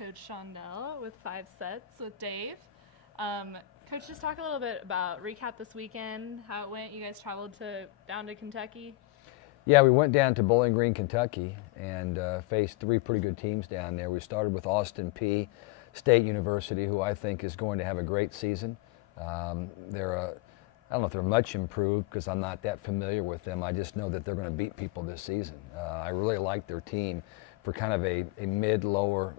Coach Shondell with 5 sets with Dave. Coach, just talk a little bit about recap this weekend, how it went. You guys traveled down to Kentucky. Yeah, we went down to Bowling Green, Kentucky, and faced 3 pretty good teams down there. We started with Austin Peay State University, who I think is going to have a great season. I don't know if they're much improved because I'm not that familiar with them. I just know that they're going to beat people this season. I really like their team for kind of a mid-lower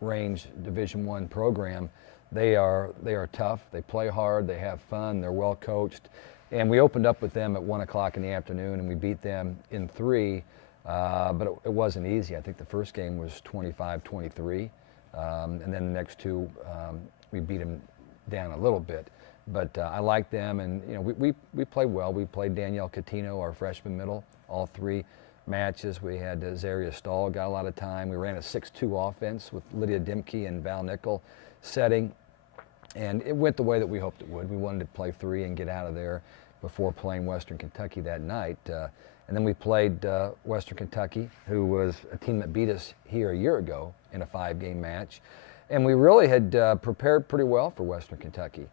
range Division I program. They are tough. They play hard. They have fun. They're well coached. And we opened up with them at 1 o'clock in the afternoon, and we beat them in 3. But it wasn't easy. I think the first game was 25-23, and then the next 2 we beat them down a little bit. But I like them, and we played well. We played Danielle Catino, our freshman middle, all 3 matches. We had Zaria Stahl got a lot of time. We ran a 6-2 offense with Lydia Dimke and Val Nickel setting, and it went the way that we hoped it would. We wanted to play 3 and get out of there before playing Western Kentucky that night. And then we played Western Kentucky, who was a team that beat us here a year ago in a 5-game match. And we really had prepared pretty well for Western Kentucky.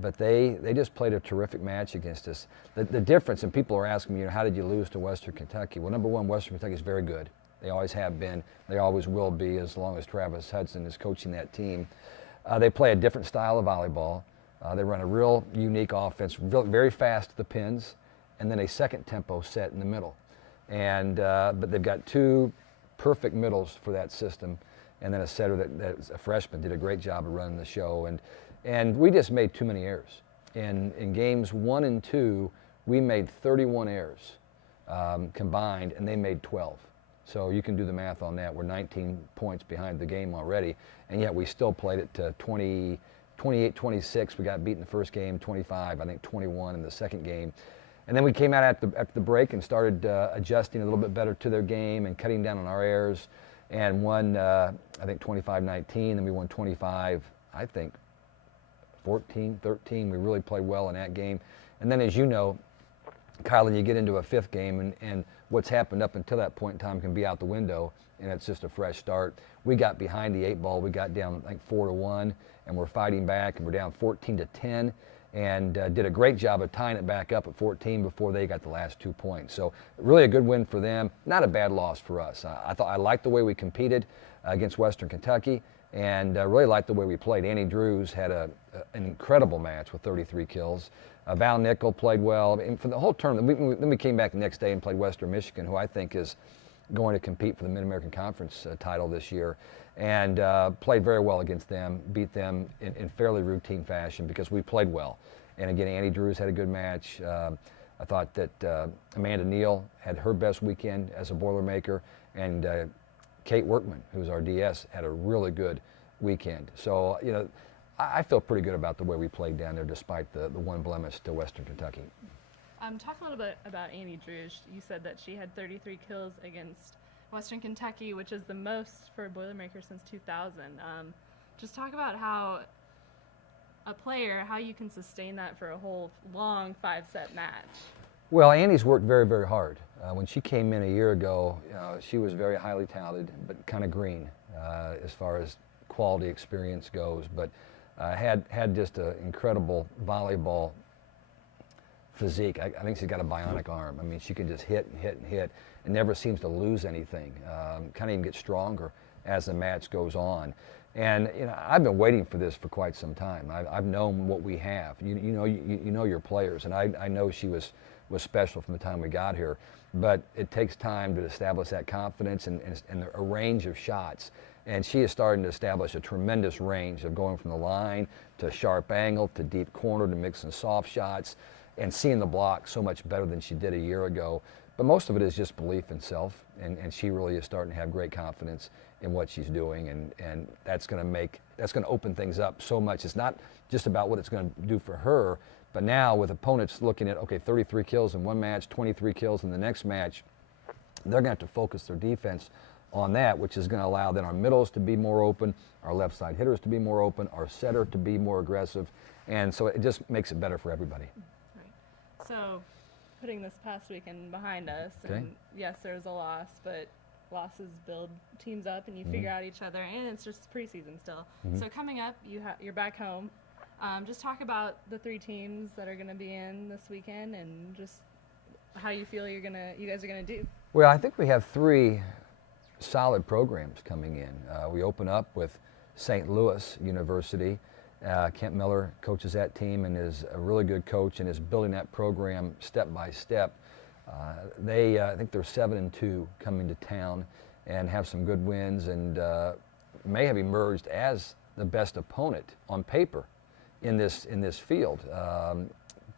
But they just played a terrific match against us. The difference, and people are asking me, how did you lose to Western Kentucky? Well, number one, Western Kentucky is very good. They always have been. They always will be as long as Travis Hudson is coaching that team. They play a different style of volleyball. They run a real unique offense, very fast to the pins, and then a second tempo set in the middle. And but they've got 2 perfect middles for that system, and then a setter that's a freshman did a great job of running the show. And we just made too many errors. In games 1 and 2, we made 31 errors combined, and they made 12. So you can do the math on that. We're 19 points behind the game already, and yet we still played it to 28-26. We got beat in the first game, 25, I think 21 in the second game. And then we came out after the break and started adjusting a little bit better to their game and cutting down on our errors, and won, I think, 25-19. Then we won 25, I think, 14-13. We really played well in that game. And then, as you know, Kylan, you get into a 5th game, and what's happened up until that point in time can be out the window, and it's just a fresh start. We got behind the 8 ball. We got down, I think, 4-1, and we're fighting back, and we're down 14-10, and did a great job of tying it back up at 14 before they got the last 2 points. So really a good win for them. Not a bad loss for us. I liked the way we competed against Western Kentucky, and really liked the way we played. Annie Drews had an incredible match with 33 kills. Val Nickel played well. And for the whole tournament, then we came back the next day and played Western Michigan, who I think is going to compete for the Mid-American Conference title this year, and played very well against them, beat them in fairly routine fashion because we played well. And again, Annie Drews had a good match. I thought that Amanda Neal had her best weekend as a Boilermaker, and Kate Workman, who's our DS, had a really good weekend. So, I feel pretty good about the way we played down there despite the 1 blemish to Western Kentucky. Talk a little bit about Annie Drews. You said that she had 33 kills against Western Kentucky, which is the most for a Boilermaker since 2000. Just talk about how you can sustain that for a whole long 5-set match. Well, Annie's worked very, very hard. When she came in a year ago, she was very highly talented, but kind of green as far as quality experience goes. But had just an incredible volleyball physique. I think she's got a bionic arm. I mean, she can just hit and hit and hit and never seems to lose anything. Kind of even get stronger as the match goes on. And I've been waiting for this for quite some time. I've known what we have. You know your players, and I know she was special from the time we got here. But it takes time to establish that confidence and a range of shots. And she is starting to establish a tremendous range of going from the line to sharp angle to deep corner to mixing soft shots and seeing the block so much better than she did a year ago. But most of it is just belief in self, and she really is starting to have great confidence in what she's doing, and that's going to open things up so much. It's not just about what it's going to do for her, but now with opponents looking at, okay, 33 kills in one match, 23 kills in the next match, they're going to have to focus their defense on that, which is going to allow then our middles to be more open, our left side hitters to be more open, our setter to be more aggressive, and so it just makes it better for everybody. Right. So putting this past weekend behind us, Okay. and yes, there was a loss, but losses build teams up, and you figure out each other, and it's just preseason still. So coming up, you're back home. Just talk about the 3 teams that are going to be in this weekend, and just how you feel you guys are going to do. Well, I think we have 3 solid programs coming in. We open up with St. Louis University. Kent Miller coaches that team and is a really good coach and is building that program step by step. I think they're 7-2 coming to town and have some good wins, and may have emerged as the best opponent on paper in this field.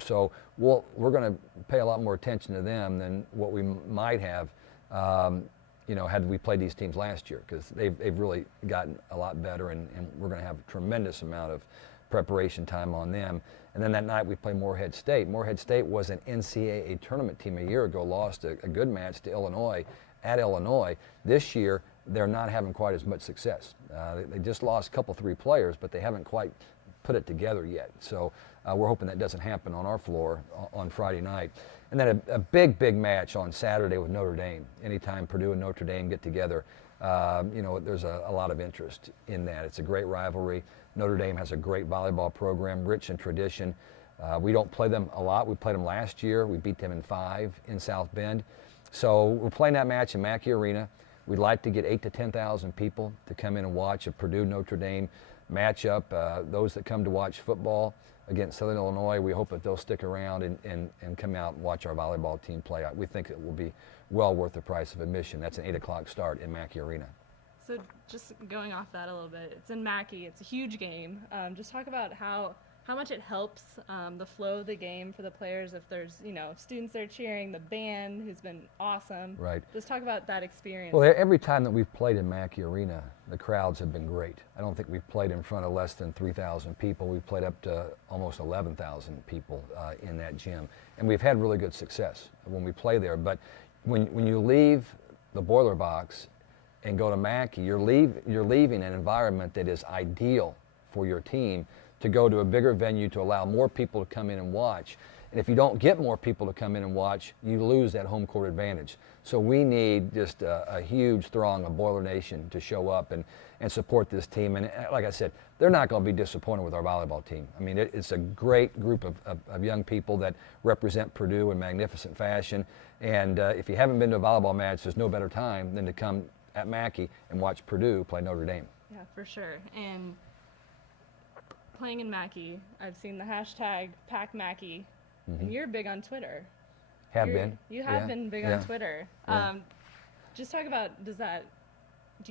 So we're going to pay a lot more attention to them than what we might have, had we played these teams last year, because they've really gotten a lot better, and we're going to have a tremendous amount of preparation time on them. And then that night we play Morehead State. Morehead State was an NCAA tournament team a year ago, lost a good match to Illinois at Illinois. This year they're not having quite as much success. They just lost a couple, 3 players, but they haven't quite put it together yet. So we're hoping that doesn't happen on our floor on Friday night. And then a big match on Saturday with Notre Dame. Anytime Purdue and Notre Dame get together, there's a lot of interest in that. It's a great rivalry. Notre Dame has a great volleyball program, rich in tradition. We don't play them a lot. We played them last year. We beat them in 5 in South Bend. So we're playing that match in Mackey Arena. We'd like to get 8,000 to 10,000 people to come in and watch a Purdue-Notre Dame matchup. Those that come to watch football against Southern Illinois, we hope that they'll stick around and come out and watch our volleyball team play. We think it will be well worth the price of admission. That's an 8 o'clock start in Mackey Arena. So just going off that a little bit, it's in Mackey. It's a huge game. Just talk about how much it helps the flow of the game for the players. If there's students that are cheering, the band who's been awesome. Right. Just talk about that experience. Well, every time that we've played in Mackey Arena, the crowds have been great. I don't think we've played in front of less than 3,000 people. We've played up to almost 11,000 people in that gym, and we've had really good success when we play there. But when you leave the Boiler Box and go to Mackey, you're leaving an environment that is ideal for your team to go to a bigger venue to allow more people to come in and watch. And if you don't get more people to come in and watch, you lose that home court advantage. So we need just a huge throng of Boiler Nation to show up and support this team. And like I said, they're not going to be disappointed with our volleyball team. I mean, it's a great group of young people that represent Purdue in magnificent fashion. And if you haven't been to a volleyball match, there's no better time than to come at Mackey and watch Purdue play Notre Dame. Yeah, for sure. And playing in Mackey, I've seen the hashtag #PackMackey, and you're big on Twitter. You have been big on Twitter. Yeah. Just talk about, do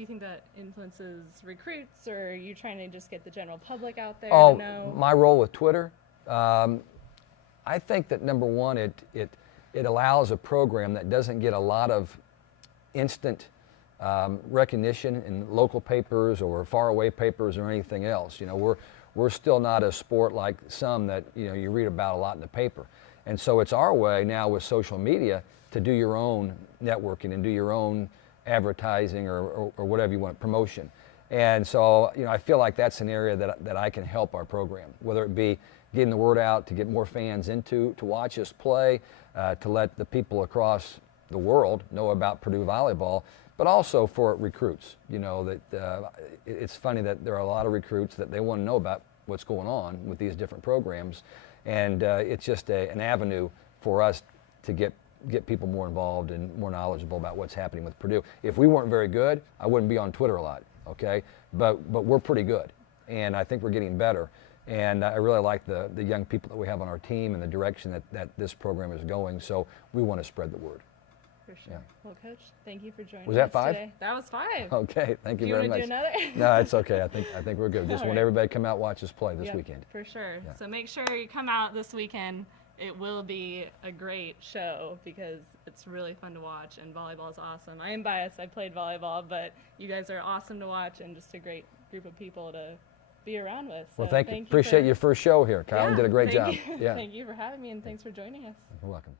you think that influences recruits, or are you trying to just get the general public out there to know? My role with Twitter, I think that number one, it allows a program that doesn't get a lot of instant recognition in local papers or faraway papers or anything else. We're still not a sport like some that you read about a lot in the paper. And so it's our way now with social media to do your own networking and do your own advertising or whatever you want, promotion. And so I feel like that's an area that I can help our program, whether it be getting the word out to get more fans to watch us play, to let the people across the world know about Purdue volleyball, but also for recruits. It's funny that there are a lot of recruits that they want to know about what's going on with these different programs, and it's just an avenue for us to get people more involved and more knowledgeable about what's happening with Purdue. If we weren't very good, I wouldn't be on Twitter a lot, okay? But we're pretty good, and I think we're getting better. And I really like the young people that we have on our team and the direction that this program is going, so we want to spread the word. For sure. Yeah. Well, Coach, thank you for joining us. Was that 5? Today. That was 5. Okay, thank you very much. Do you want to do another? No, it's okay. I think we're good. Just want everybody to come out and watch us play this weekend. For sure. Yeah. So make sure you come out this weekend. It will be a great show because it's really fun to watch, and volleyball is awesome. I am biased. I played volleyball, but you guys are awesome to watch and just a great group of people to be around with. So well, thank you. Appreciate your first show here. Kylan did a great job. Yeah. Thank you for having me, and thanks for joining us. You're welcome.